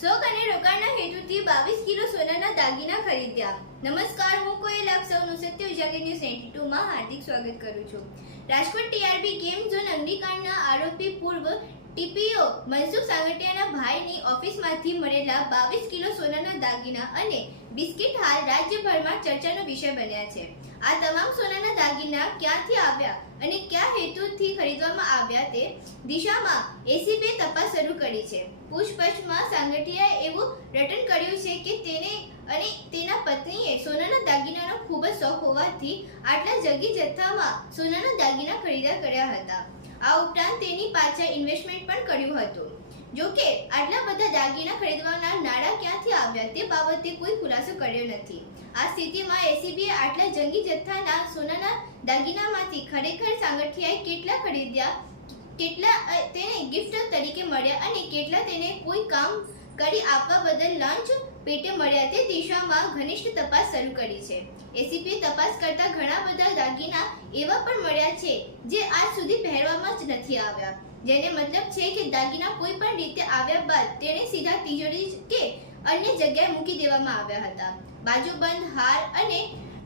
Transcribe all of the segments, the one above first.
શોખ અને રોકાણના હેતુથી બાવીસ કિલો સોનાના દાગીના ખરીદ્યા. નમસ્કાર, હું કોઈ લાભ સૌનું સત્ય ઉજાગર ન્યૂઝ નાઇન્ટી ટુમાં હાર્દિક સ્વાગત કરું છું. રાજકોટ ટીઆરબી ગેમ ઝોન અગ્નિકાંડના આરોપી પૂર્વ ટીપીઓ મનસુખ સાંગઠિયાના ભાઈની ઓફિસમાંથી મળેલા બાવીસ કિલો સોનાના દાગીના અને બિસ્કિટ હાલ રાજ્યભરમાં ચર્ચાનો વિષય બન્યા છે. આ તમામ સોનાના દાગીના ક્યાંથી આવ્યા અને કયા હેતુથી ખરીદવામાં આવ્યા તે દિશામાં એસીબીએ તપાસ શરૂ કરી છે. પૂછપરછમાં સાંગઠિયાએ એવું રટન કર્યું છે કે તેને અને તેના પત્નીએ સોનાના દાગીનાનો ખૂબ જ શોખ હોવાથી આટલા જગી જથ્થામાં સોનાના દાગીના ખરીદા કર્યા હતા. આ ઉપરાંત તેની પાછળ ઇન્વેસ્ટમેન્ટ પણ કર્યું હતું. જો કે, આટલા બધા દાગીના ખરીદવાના નાણાં ક્યાંથી આવ્યા તે બાબતે કોઈ ખુલાસો કર્યો નથી. આ સ્થિતિમાં એસીબીએ આટલા જંગી જથ્થાના સોનાના દાગીનામાંથી ખરેખર સાંગઠિયાએ કેટલા ખરીદ્યા કેટલા તેને ગિફ્ટ તરીકે મળ્યા અને કેટલા તેને કોઈ કામ કરી આપવા બદલ લંચ પેટે મળ્યા તે દિશામાં ઘનિષ્ઠ તપાસ શરૂ કરી છે. એસીપીએ તપાસ કરતા ઘણા બધા દાગીના એવા પણ મળ્યા છે જે આજ સુધી પહેરવામાં જ નથી આવ્યા. જેને મતલબ છે કે દાગીના કોઈ પણ રીતે આવ્યા બાદ તેને સીધા તિજોરી કે અન્ય જગ્યાએ મૂકી દેવામાં આવ્યા હતા. બાજુબંધ હાર અને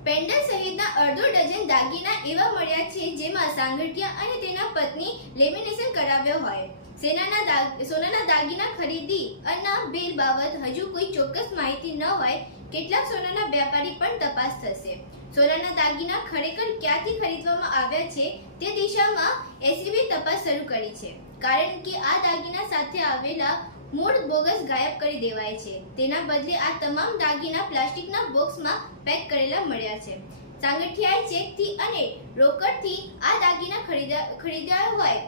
પેન્ડલ સહિતના અડધો દાગીના એવા મળ્યા છે જેમાં સાંગઠિયા અને તેના પત્ની લેમિનેશન કરાવ્યો હોય. સેનાના સોનાના દાગીના ખરીદી અને બિલ બાબત હજુ કોઈ ચોક્કસ માહિતી ન હોય, કેટલાક સોનાના વેપારી પણ તપાસ થશે. સોનાના દાગીના ખરેખર ક્યાંથી ખરીદવામાં આવ્યા છે તે દિશામાં એસીબી તપાસ શરૂ કરી છે. કારણ કે આ દાગીના સાથે આવેલા મૂળ બોગસ ગાયબ કરી દેવાય છે. તેના બદલે આ તમામ દાગીના પ્લાસ્ટિકના બોક્સમાં પેક કરેલા મળ્યા છે. સાંગઠિયાએ ચેકથી અને રોકડથી આ દાગીના ખરીદા, ખરીદ્યા હોય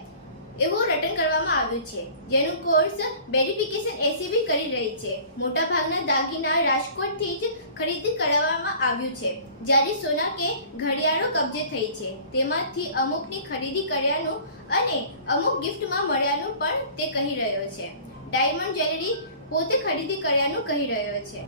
એવું રટન કરવામાં આવ્યું છે, જેનું કોર્સ વેરિફિકેશન એસીબી કરી રહી છે. મોટાભાગના દાગીના રાજકોટથી જ ખરીદી કરવામાં આવ્યું છે, જ્યારે સોના કે ઘડિયાળો કબજે થઈ છે. તેમાંથી અમુકની ખરીદી કર્યાનું અને અમુક ગિફ્ટમાં મળ્યાનું પણ તે કહી રહ્યો છે. ડાયમંડ જ્વેલરી પોતે ખરીદી કર્યાનું કહી રહ્યો છે.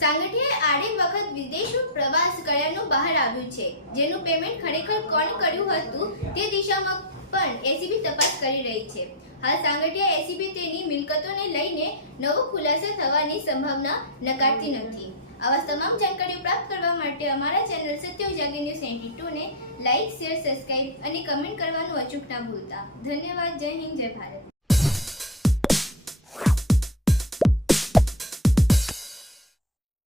સાંગઠિયાએ આડે વખત વિદેશ પ્રવાસ કર્યાનું બહાર આવ્યું છે, જેનું પેમેન્ટ ખરેખર કોણ કર્યું હતું તે દિશામાં પણ એસીબી તપાસ કરી રહી છે. હાલ સાંગઠિયા એસીબી તેની મિલકતોને લઈને નવો ખુલાસો થવાની સંભાવના નકારતી નથી. આવા તમામ જાણકારીઓ પ્રાપ્ત કરવા માટે અમારા ચેનલ સત્ય ઉજાગી ન્યૂઝ એન્ટી ટુને લાઇક શેર, સબસ્ક્રાઇબ અને કમેન્ટ કરવાનું અચૂક ના ભૂલતા. ધન્યવાદ, જય હિન્દ, જય ભારત.